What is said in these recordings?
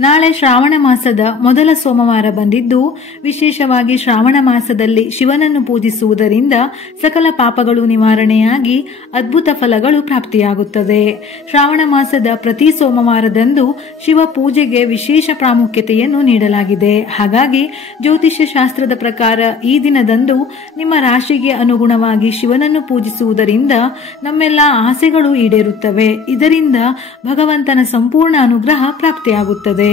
ನಾಳೆ ಶ್ರಾವಣ ಮಾಸದ ಮೊದಲ ಸೋಮವಾರ ಬಂದಿದ್ದು, ವಿಶೇಷವಾಗಿ ಶ್ರಾವಣ ಮಾಸದಲ್ಲಿ ಶಿವನನ್ನು ಪೂಜಿಸುವುದರಿಂದ ಸಕಲ ಪಾಪಗಳು ನಿವಾರಣೆಯಾಗಿ ಅದ್ಭುತ ಫಲಗಳು ಪ್ರಾಪ್ತಿಯಾಗುತ್ತದೆ. ಶ್ರಾವಣ ಮಾಸದ ಪ್ರತಿ ಸೋಮವಾರದಂದು ಶಿವ ಪೂಜೆಗೆ ವಿಶೇಷ ಪ್ರಾಮುಖ್ಯತೆಯನ್ನು ನೀಡಲಾಗಿದೆ. ಹಾಗಾಗಿ ಜ್ಯೋತಿಷ್ಯ ಶಾಸ್ತ್ರದ ಪ್ರಕಾರ ಈ ದಿನದಂದು ನಿಮ್ಮ ರಾಶಿಗೆ ಅನುಗುಣವಾಗಿ ಶಿವನನ್ನು ಪೂಜಿಸುವುದರಿಂದ ನಮ್ಮೆಲ್ಲ ಆಸೆಗಳು ಈಡೇರುತ್ತವೆ. ಇದರಿಂದ ಭಗವಂತನ ಸಂಪೂರ್ಣ ಅನುಗ್ರಹ ಪ್ರಾಪ್ತಿಯಾಗುತ್ತದೆ.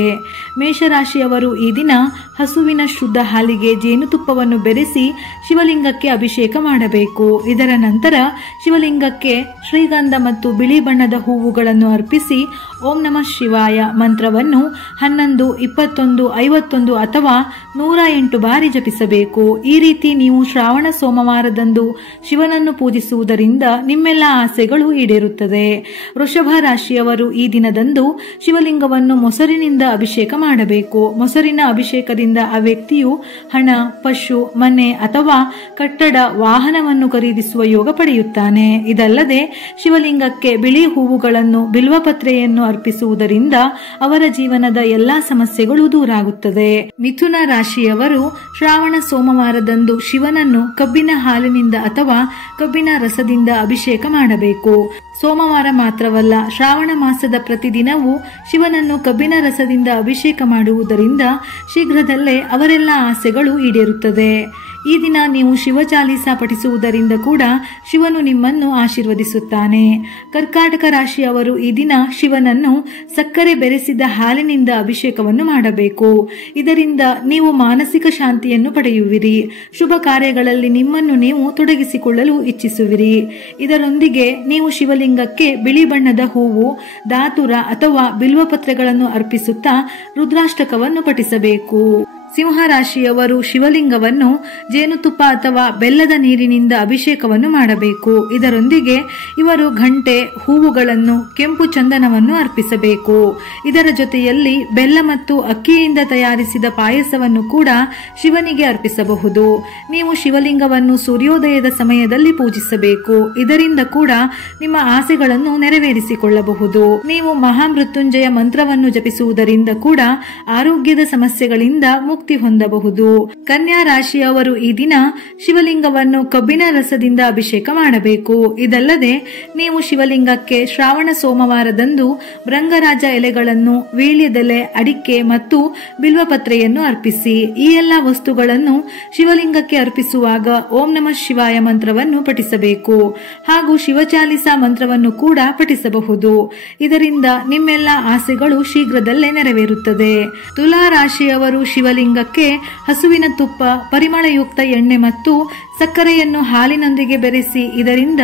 ಮೇಷರಾಶಿಯವರು ಈ ದಿನ ಹಸುವಿನ ಶುದ್ಧ ಹಾಲಿಗೆ ಜೇನುತುಪ್ಪವನ್ನು ಬೆರೆಸಿ ಶಿವಲಿಂಗಕ್ಕೆ ಅಭಿಷೇಕ ಮಾಡಬೇಕು. ಇದರ ನಂತರ ಶಿವಲಿಂಗಕ್ಕೆ ಶ್ರೀಗಂಧ ಮತ್ತು ಬಿಳಿ ಬಣ್ಣದ ಹೂವುಗಳನ್ನು ಅರ್ಪಿಸಿ ಓಂ ನಮಃ ಶಿವಾಯ ಮಂತ್ರವನ್ನು 11, 21, 51 ಅಥವಾ 108 ಬಾರಿ ಜಪಿಸಬೇಕು. ಈ ರೀತಿ ನೀವು ಶ್ರಾವಣ ಸೋಮವಾರದಂದು ಶಿವನನ್ನು ಪೂಜಿಸುವುದರಿಂದ ನಿಮ್ಮೆಲ್ಲ ಆಸೆಗಳು ಈಡೇರುತ್ತದೆ. ವೃಷಭ ರಾಶಿಯವರು ಈ ದಿನದಂದು ಶಿವಲಿಂಗವನ್ನು ಮೊಸರಿನಿಂದ ಅಭಿಷೇಕ ಮಾಡಬೇಕು. ಮೊಸರಿನ ಅಭಿಷೇಕದಿಂದ ಆ ವ್ಯಕ್ತಿಯು ಹಣ, ಪಶು, ಮನೆ ಅಥವಾ ಕಟ್ಟಡ, ವಾಹನವನ್ನು ಖರೀದಿಸುವ ಯೋಗ ಪಡೆಯುತ್ತಾನೆ. ಇದಲ್ಲದೆ ಶಿವಲಿಂಗಕ್ಕೆ ಬಿಳಿ ಹೂವುಗಳನ್ನು, ಬಿಲ್ವಪತ್ರೆಯನ್ನು ಅರ್ಪಿಸುವುದರಿಂದ ಅವರ ಜೀವನದ ಎಲ್ಲಾ ಸಮಸ್ಯೆಗಳು ದೂರಾಗುತ್ತದೆ. ಮಿಥುನ ರಾಶಿಯವರು ಶ್ರಾವಣ ಸೋಮವಾರದಂದು ಶಿವನನ್ನು ಕಬ್ಬಿನ ಹಾಲಿನಿಂದ ಅಥವಾ ಕಬ್ಬಿನ ರಸದಿಂದ ಅಭಿಷೇಕ ಮಾಡಬೇಕು. ಸೋಮವಾರ ಮಾತ್ರವಲ್ಲ, ಶ್ರಾವಣ ಮಾಸದ ಪ್ರತಿದಿನವೂ ಶಿವನನ್ನು ಕಬ್ಬಿನ ರಸದಿಂದ ಅಭಿಷೇಕ ಮಾಡುವುದರಿಂದ ಶೀಘ್ರದಲ್ಲೇ ಅವರೆಲ್ಲ ಆಸೆಗಳು ಈಡೇರುತ್ತದೆ. ಈ ದಿನ ನೀವು ಶಿವಚಾಲೀಸ ಪಠಿಸುವುದರಿಂದ ಕೂಡ ಶಿವನು ನಿಮ್ಮನ್ನು ಆಶೀರ್ವದಿಸುತ್ತಾನೆ. ಕರ್ಕಾಟಕ ರಾಶಿಯವರು ಈ ದಿನ ಶಿವನನ್ನು ಸಕ್ಕರೆ ಬೆರೆಸಿದ ಹಾಲಿನಿಂದ ಅಭಿಷೇಕವನ್ನು ಮಾಡಬೇಕು. ಇದರಿಂದ ನೀವು ಮಾನಸಿಕ ಶಾಂತಿಯನ್ನು ಪಡೆಯುವಿರಿ. ಶುಭ ಕಾರ್ಯಗಳಲ್ಲಿ ನಿಮ್ಮನ್ನು ನೀವು ತೊಡಗಿಸಿಕೊಳ್ಳಲು ಇಚ್ಛಿಸುವಿರಿ. ಇದರೊಂದಿಗೆ ನೀವು ಶಿವಲಿಂಗಕ್ಕೆ ಬಿಳಿ ಬಣ್ಣದ ಹೂವು, ದಾತುರ ಅಥವಾ ಬಿಲ್ವಪತ್ರೆಗಳನ್ನು ಅರ್ಪಿಸುತ್ತಾ ರುದ್ರಾಷ್ಟಕವನ್ನು ಪಠಿಸಬೇಕು. ಸಿಂಹರಾಶಿಯವರು ಶಿವಲಿಂಗವನ್ನು ಜೇನುತುಪ್ಪ ಅಥವಾ ಬೆಲ್ಲದ ನೀರಿನಿಂದ ಅಭಿಷೇಕವನ್ನು ಮಾಡಬೇಕು. ಇದರೊಂದಿಗೆ ಇವರು ಘಂಟೆ, ಹೂವುಗಳನ್ನು, ಕೆಂಪು ಚಂದನವನ್ನು ಅರ್ಪಿಸಬೇಕು. ಇದರ ಜೊತೆಯಲ್ಲಿ ಬೆಲ್ಲ ಮತ್ತು ಅಕ್ಕಿಯಿಂದ ತಯಾರಿಸಿದ ಪಾಯಸವನ್ನು ಕೂಡ ಶಿವನಿಗೆ ಅರ್ಪಿಸಬಹುದು. ನೀವು ಶಿವಲಿಂಗವನ್ನು ಸೂರ್ಯೋದಯದ ಸಮಯದಲ್ಲಿ ಪೂಜಿಸಬೇಕು. ಇದರಿಂದ ಕೂಡ ನಿಮ್ಮ ಆಸೆಗಳನ್ನು ನೆರವೇರಿಸಿಕೊಳ್ಳಬಹುದು. ನೀವು ಮಹಾಮೃತ್ಯುಂಜಯ ಮಂತ್ರವನ್ನು ಜಪಿಸುವುದರಿಂದ ಕೂಡ ಆರೋಗ್ಯದ ಸಮಸ್ಯೆಗಳಿಂದ ಮುಕ್ತಿ ಹೊಂದಬಹುದು. ಕನ್ಯಾ ರಾಶಿಯವರು ಈ ದಿನ ಶಿವಲಿಂಗವನ್ನು ಕಬ್ಬಿನ ರಸದಿಂದ ಅಭಿಷೇಕ ಮಾಡಬೇಕು. ಇದಲ್ಲದೆ ನೀವು ಶಿವಲಿಂಗಕ್ಕೆ ಶ್ರಾವಣ ಸೋಮವಾರದಂದು ಭೃಂಗರಾಜ ಎಲೆಗಳನ್ನು, ವೀಳ್ಯದೆಲೆ, ಅಡಿಕೆ ಮತ್ತು ಬಿಲ್ವಪತ್ರೆಯನ್ನು ಅರ್ಪಿಸಿ. ಈ ಎಲ್ಲಾ ವಸ್ತುಗಳನ್ನು ಶಿವಲಿಂಗಕ್ಕೆ ಅರ್ಪಿಸುವಾಗ ಓಂ ನಮಃ ಶಿವಾಯ ಮಂತ್ರವನ್ನು ಪಠಿಸಬೇಕು. ಹಾಗೂ ಶಿವಚಾಲಿಸಾ ಮಂತ್ರವನ್ನು ಕೂಡ ಪಠಿಸಬಹುದು. ಇದರಿಂದ ನಿಮ್ಮೆಲ್ಲ ಆಸೆಗಳು ಶೀಘ್ರದಲ್ಲೇ ನೆರವೇರುತ್ತದೆ. ತುಲಾ ರಾಶಿಯವರು ಶಿವಲಿಂಗಕ್ಕೆ ಹಸುವಿನ ತುಪ್ಪ, ಪರಿಮಳಯುಕ್ತ ಎಣ್ಣೆ ಮತ್ತು ಸಕ್ಕರೆಯನ್ನು ಹಾಲಿನೊಂದಿಗೆ ಬೆರೆಸಿ ಇದರಿಂದ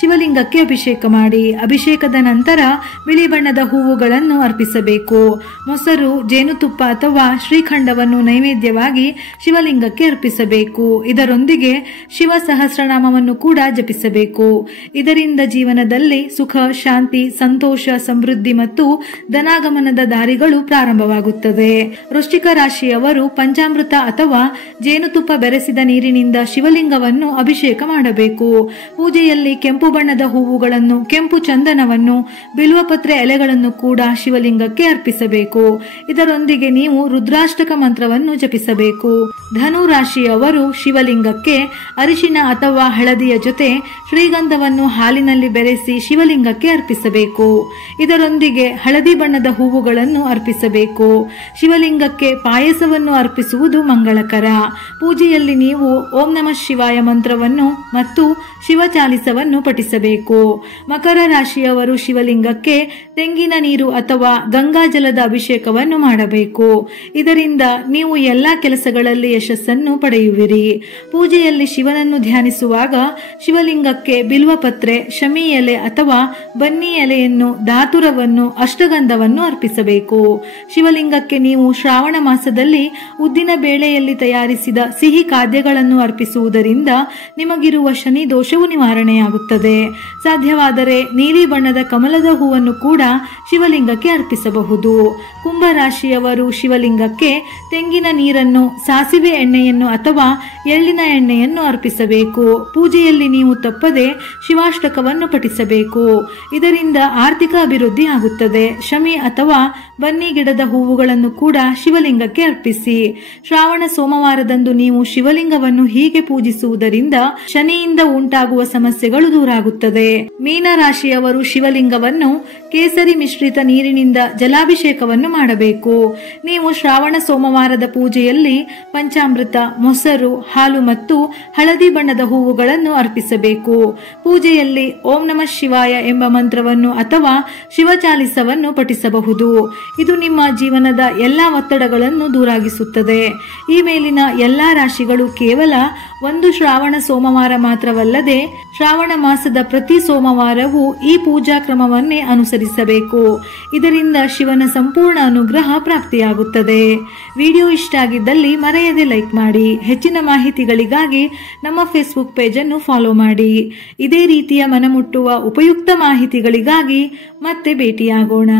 ಶಿವಲಿಂಗಕ್ಕೆ ಅಭಿಷೇಕ ಮಾಡಿ. ಅಭಿಷೇಕದ ನಂತರ ಬಿಳಿ ಬಣ್ಣದ ಹೂವುಗಳನ್ನು ಅರ್ಪಿಸಬೇಕು. ಮೊಸರು, ಜೇನುತುಪ್ಪ ಅಥವಾ ಶ್ರೀಖಂಡವನ್ನು ನೈವೇದ್ಯವಾಗಿ ಶಿವಲಿಂಗಕ್ಕೆ ಅರ್ಪಿಸಬೇಕು. ಇದರೊಂದಿಗೆ ಶಿವ ಸಹಸ್ರನಾಮವನ್ನು ಕೂಡ ಜಪಿಸಬೇಕು. ಇದರಿಂದ ಜೀವನದಲ್ಲಿ ಸುಖ, ಶಾಂತಿ, ಸಂತೋಷ, ಸಮೃದ್ಧಿ ಮತ್ತು ಧನಾಗಮನದ ದಾರಿಗಳು ಪ್ರಾರಂಭವಾಗುತ್ತದೆ. ವೃಶ್ಚಿಕ ರಾಶಿಯವರು ಪಂಚಾಮೃತ ಅಥವಾ ಜೇನುತುಪ್ಪ ಬೆರೆಸಿದ ನೀರಿನಿಂದ ಶಿವಲಿಂಗವನ್ನು ಅಭಿಷೇಕ ಮಾಡಬೇಕು. ಪೂಜೆಯಲ್ಲಿ ಕೆಂಪು ಬಣ್ಣದ ಹೂವುಗಳನ್ನು, ಕೆಂಪು ಚಂದನವನ್ನು, ಬಿಲ್ವಪತ್ರೆ ಎಲೆಗಳನ್ನು ಕೂಡ ಶಿವಲಿಂಗಕ್ಕೆ ಅರ್ಪಿಸಬೇಕು. ಇದರೊಂದಿಗೆ ನೀವು ರುದ್ರಾಷ್ಟಕ ಮಂತ್ರವನ್ನು ಜಪಿಸಬೇಕು. ಧನು ರಾಶಿಯವರು ಶಿವಲಿಂಗಕ್ಕೆ ಅರಿಶಿನ ಅಥವಾ ಹಳದಿಯ ಜೊತೆ ಶ್ರೀಗಂಧವನ್ನು ಹಾಲಿನಲ್ಲಿ ಬೆರೆಸಿ ಶಿವಲಿಂಗಕ್ಕೆ ಅರ್ಪಿಸಬೇಕು. ಇದರೊಂದಿಗೆ ಹಳದಿ ಬಣ್ಣದ ಹೂವುಗಳನ್ನು ಅರ್ಪಿಸಬೇಕು. ಶಿವಲಿಂಗಕ್ಕೆ ಪಾಯಸವನ್ನು ಅರ್ಪಿಸುವುದು ಮಂಗಳಕರ. ಪೂಜೆಯಲ್ಲಿ ನೀವು ಓಂ ನಮಃ ಶಿವಾಯ ಮಂತ್ರವನ್ನು ಮತ್ತು ಶಿವಚಾಲಿಸವನ್ನು ಪಠಿಸಬೇಕು. ಮಕರ ರಾಶಿಯವರು ಶಿವಲಿಂಗಕ್ಕೆ ತೆಂಗಿನ ನೀರು ಅಥವಾ ಗಂಗಾಜಲದ ಅಭಿಷೇಕವನ್ನು ಮಾಡಬೇಕು. ಇದರಿಂದ ನೀವು ಎಲ್ಲಾ ಕೆಲಸಗಳಲ್ಲಿ ಯಶಸ್ಸನ್ನು ಪಡೆಯುವಿರಿ. ಪೂಜೆಯಲ್ಲಿ ಶಿವನನ್ನು ಧ್ಯಾನಿಸುವಾಗ ಶಿವಲಿಂಗಕ್ಕೆ ಬಿಲ್ವಪತ್ರೆ, ಶಮಿ ಎಲೆ ಅಥವಾ ಬನ್ನಿ ಎಲೆಯನ್ನು, ದಾತುರವನ್ನು, ಅಷ್ಟಗಂಧವನ್ನು ಅರ್ಪಿಸಬೇಕು. ಶಿವಲಿಂಗಕ್ಕೆ ನೀವು ಶ್ರಾವಣ ಮಾಸದಲ್ಲಿ ಉದ್ದಿನ ಬೇಳೆಯಲ್ಲಿ ತಯಾರಿಸಿದ ಸಿಹಿ ಖಾದ್ಯಗಳನ್ನು ಅರ್ಪಿಸುವುದರಿಂದ ನಿಮಗಿರುವ ಶನಿ ದೋಷವು ನಿವಾರಣೆಯಾಗುತ್ತದೆ. ಸಾಧ್ಯವಾದರೆ ನೀಲಿ ಬಣ್ಣದ ಕಮಲದ ಹೂವನ್ನು ಕೂಡ ಶಿವಲಿಂಗಕ್ಕೆ ಅರ್ಪಿಸಬಹುದು. ಕುಂಭ ರಾಶಿಯವರು ಶಿವಲಿಂಗಕ್ಕೆ ತೆಂಗಿನ ನೀರನ್ನು, ಸಾಸಿವೆ ಸಾಸಿವೆ ಎಣ್ಣೆಯನ್ನು ಅಥವಾ ಎಳ್ಳಿನ ಎಣ್ಣೆಯನ್ನು ಅರ್ಪಿಸಬೇಕು. ಪೂಜೆಯಲ್ಲಿ ನೀವು ತಪ್ಪದೆ ಶಿವಾಷ್ಟಕವನ್ನು ಪಠಿಸಬೇಕು. ಇದರಿಂದ ಆರ್ಥಿಕ ಅಭಿವೃದ್ಧಿ ಆಗುತ್ತದೆ. ಶಮಿ ಅಥವಾ ಬನ್ನಿ ಗಿಡದ ಹೂವುಗಳನ್ನು ಕೂಡ ಶಿವಲಿಂಗಕ್ಕೆ ಅರ್ಪಿಸಿ. ಶ್ರಾವಣ ಸೋಮವಾರದಂದು ನೀವು ಶಿವಲಿಂಗವನ್ನು ಹೀಗೆ ಪೂಜಿಸುವುದರಿಂದ ಶನಿಯಿಂದ ಉಂಟಾಗುವ ಸಮಸ್ಯೆಗಳು ದೂರಾಗುತ್ತದೆ. ಮೀನ ರಾಶಿಯವರು ಶಿವಲಿಂಗವನ್ನು ಕೇಸರಿ ಮಿಶ್ರಿತ ನೀರಿನಿಂದ ಜಲಾಭಿಷೇಕವನ್ನು ಮಾಡಬೇಕು. ನೀವು ಶ್ರಾವಣ ಸೋಮವಾರದ ಪೂಜೆಯಲ್ಲಿ ಪಂಚಾಮೃತ, ಮೊಸರು, ಹಾಲು ಮತ್ತು ಹಳದಿ ಬಣ್ಣದ ಹೂವುಗಳನ್ನು ಅರ್ಪಿಸಬೇಕು. ಪೂಜೆಯಲ್ಲಿ ಓಂ ನಮಃ ಶಿವಾಯ ಎಂಬ ಮಂತ್ರವನ್ನು ಅಥವಾ ಶಿವಚಾಲಿಸವನ್ನು ಪಠಿಸಬಹುದು. ಇದು ನಿಮ್ಮ ಜೀವನದ ಎಲ್ಲಾ ಒತ್ತಡಗಳನ್ನು ದೂರಾಗಿಸುತ್ತದೆ. ಈ ಮೇಲಿನ ಎಲ್ಲಾ ರಾಶಿಗಳು ಕೇವಲ ಒಂದು ಶ್ರಾವಣ ಸೋಮವಾರ ಮಾತ್ರವಲ್ಲದೆ ಶ್ರಾವಣ ಮಾಸದ ಪ್ರತಿ ಸೋಮವಾರವೂ ಈ ಪೂಜಾ ಕ್ರಮವನ್ನೇ ಅನುಸರಿಸಬೇಕು. ಇದರಿಂದ ಶಿವನ ಸಂಪೂರ್ಣ ಅನುಗ್ರಹ ಪ್ರಾಪ್ತಿಯಾಗುತ್ತದೆ. ವಿಡಿಯೋ ಇಷ್ಟ ಆಗಿದ್ದಲ್ಲಿ ಮರೆಯದೆ ಲೈಕ್ ಮಾಡಿ. ಹೆಚ್ಚಿನ ಮಾಹಿತಿಗಳಿಗಾಗಿ ನಮ್ಮ ಫೇಸ್ಬುಕ್ ಪೇಜ್ ಅನ್ನು ಫಾಲೋ ಮಾಡಿ. ಇದೇ ರೀತಿಯ ಮನಮುಟ್ಟುವ ಉಪಯುಕ್ತ ಮಾಹಿತಿಗಳಿಗಾಗಿ ಮತ್ತೆ ಭೇಟಿಯಾಗೋಣ.